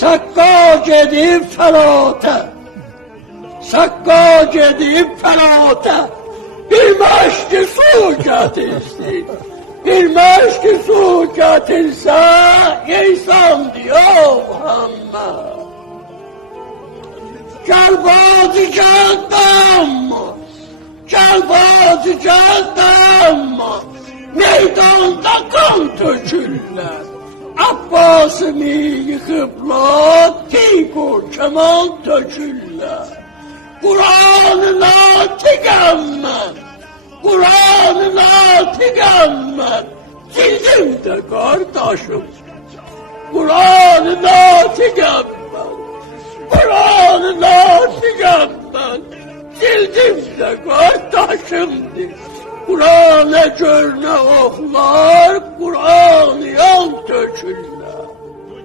Sakka gedib fəlata, Sakka gedib fəlata, bilməz ki su gətirsin, bilməz ki su gətirsə, insan diyor Muhammed. Gel bazı candanma, gel bazı candanma, meydanda kan tökürlər. Abbas'ımı yıkıplar, tikur keman tökürlər. Kur'an'ına tıkanmaz, Kur'an'ına tıkanmaz, sildim de kardeşim. Kur'an'ına tıkanmaz, Kur'an'ına tıkanmaz, sildim de kardeşimdir. Kur'an'a görne oklar, Kur'an'ı yan tökülür.